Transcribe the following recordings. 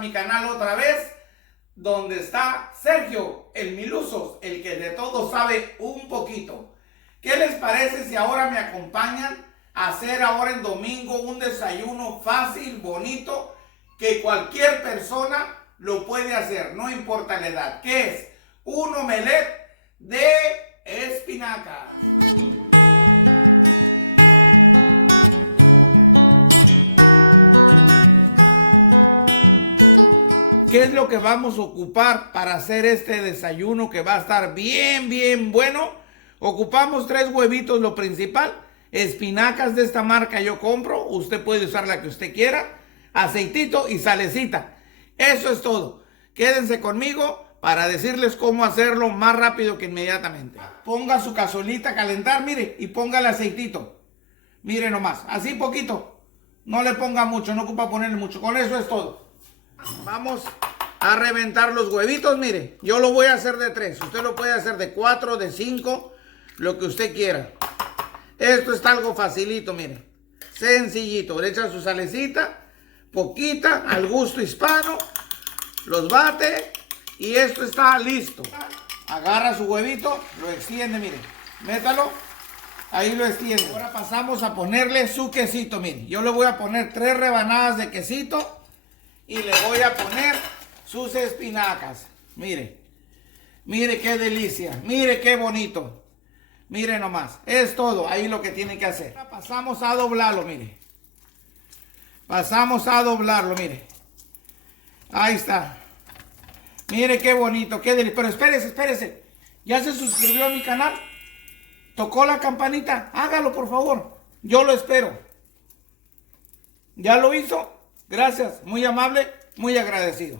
mi canal otra vez, donde está Sergio, el Milusos, el que de todo sabe un poquito. ¿Qué les parece si ahora me acompañan a hacer ahora en domingo un desayuno fácil, bonito, que cualquier persona lo puede hacer, no importa la edad? ¿Qué es? Un omelette de espinacas. ¿Qué es lo que vamos a ocupar para hacer este desayuno que va a estar bien bueno? Ocupamos 3 huevitos, lo principal, espinacas de esta marca yo compro, usted puede usar la que usted quiera, aceitito y salecita. Eso es todo. Quédense conmigo para decirles cómo hacerlo más rápido que inmediatamente. Ponga su cazuelita a calentar, mire, y ponga el aceitito. Mire nomás, así poquito. No le ponga mucho, no ocupa ponerle mucho. Con eso es todo. Vamos a reventar los huevitos, mire. Yo lo voy a hacer de 3. Usted lo puede hacer de 4, de 5, lo que usted quiera. Esto está algo facilito, mire. Sencillito. Le echa su salecita, poquita, al gusto hispano. Los bate y esto está listo. Agarra su huevito, lo extiende, mire. Métalo. Ahí lo extiende. Ahora pasamos a ponerle su quesito, mire. Yo le voy a poner 3 rebanadas de quesito. Y le voy a poner sus espinacas. Mire. Mire qué delicia. Mire qué bonito. Mire nomás. Es todo. Ahí lo que tiene que hacer. Ahora pasamos a doblarlo, mire. Pasamos a doblarlo, mire. Ahí está. Mire qué bonito. Qué delicia. Pero espérese. ¿Ya se suscribió a mi canal? ¿Tocó la campanita? Hágalo, por favor. Yo lo espero. ¿Ya lo hizo? Gracias, muy amable, muy agradecido.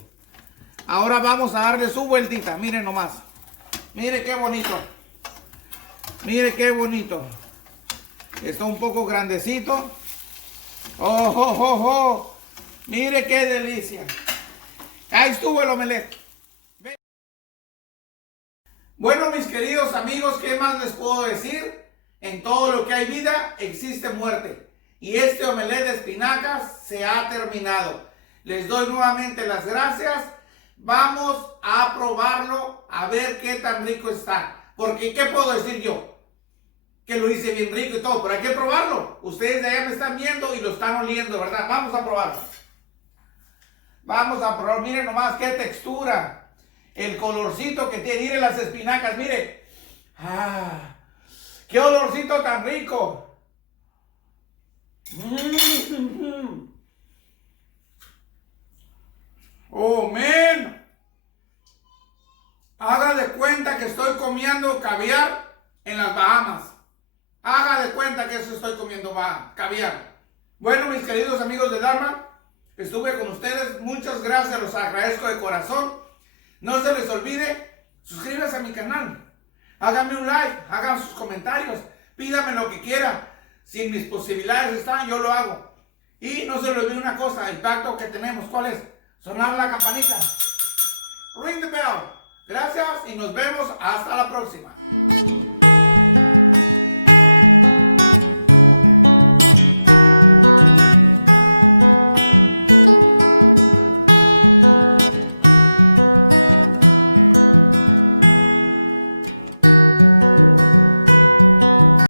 Ahora vamos a darle su vueltita, miren nomás. Mire qué bonito. Mire qué bonito. Está un poco grandecito. ¡Oh! Mire qué delicia. Ahí estuvo el omelette. Bueno, mis queridos amigos, ¿qué más les puedo decir? En todo lo que hay vida, existe muerte. Y este omelette de espinacas se ha terminado. Les doy nuevamente las gracias. Vamos a probarlo a ver qué tan rico está. Porque, ¿qué puedo decir yo? Que lo hice bien rico y todo, pero hay que probarlo. Ustedes de allá me están viendo y lo están oliendo, ¿verdad? Vamos a probarlo. Vamos a probar. Miren nomás qué textura. El colorcito que tiene. Miren las espinacas, miren. ¡Ah! ¡Qué olorcito tan rico! Oh, man. Haga de cuenta que estoy comiendo caviar en las Bahamas. Haga de cuenta que eso estoy comiendo caviar. Bueno, mis queridos amigos de Dharma, estuve con ustedes. Muchas gracias, los agradezco de corazón. No se les olvide, suscríbanse a mi canal. Háganme un like, hagan sus comentarios, pídame lo que quiera. Si mis posibilidades están, yo lo hago. Y no se les olvide una cosa, el pacto que tenemos. ¿Cuál es? Sonar la campanita. Ring the bell. Gracias y nos vemos hasta la próxima.